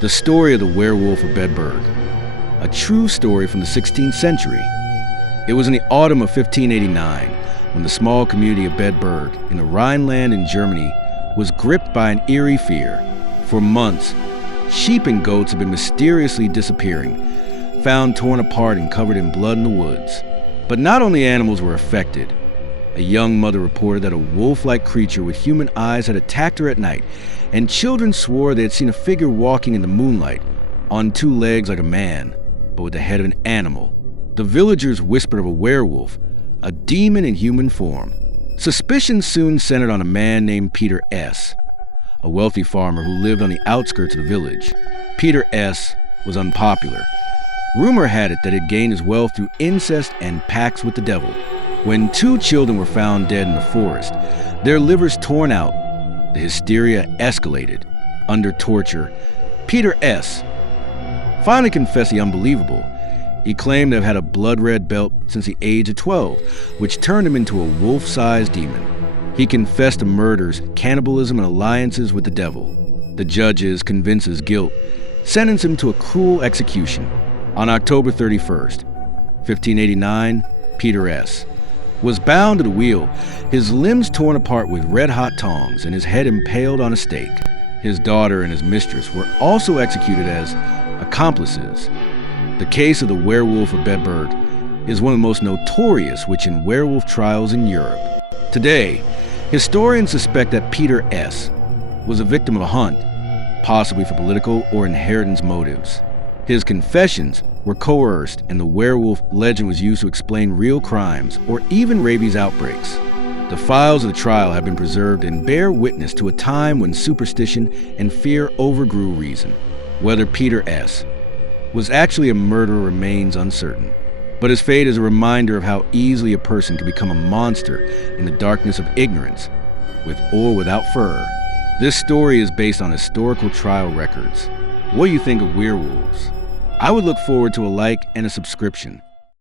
The story of the Werewolf of Bedburg, a true story from the 16th century. It was in the autumn of 1589 when the small community of Bedburg in the Rhineland in Germany was gripped by an eerie fear. For months, sheep and goats had been mysteriously disappearing, found torn apart and covered in blood in the woods. But not only animals were affected. A young mother reported that a wolf-like creature with human eyes had attacked her at night, and children swore they had seen a figure walking in the moonlight, on two legs like a man, but with the head of an animal. The villagers whispered of a werewolf, a demon in human form. Suspicion soon centered on a man named Peter S., a wealthy farmer who lived on the outskirts of the village. Peter S. was unpopular. Rumor had it that he'd gained his wealth through incest and pacts with the devil. When two children were found dead in the forest, their livers torn out, the hysteria escalated. Under torture, Peter S. finally confessed the unbelievable. He claimed to have had a blood-red belt since the age of 12, which turned him into a wolf-sized demon. He confessed to murders, cannibalism, and alliances with the devil. The judges, convinced of his guilt, sentenced him to a cruel execution. On October 31st, 1589, Peter S. was bound to the wheel, his limbs torn apart with red-hot tongs and his head impaled on a stake. His daughter and his mistress were also executed as accomplices. The case of the Werewolf of Bedburg is one of the most notorious witch and werewolf trials in Europe. Today, historians suspect that Peter S. was a victim of a hunt, possibly for political or inheritance motives. His confessions were coerced, and the werewolf legend was used to explain real crimes or even rabies outbreaks. The files of the trial have been preserved and bear witness to a time when superstition and fear overgrew reason. Whether Peter S. was actually a murderer remains uncertain, but his fate is a reminder of how easily a person can become a monster in the darkness of ignorance, with or without fur. This story is based on historical trial records. What do you think of werewolves? I would look forward to a like and a subscription.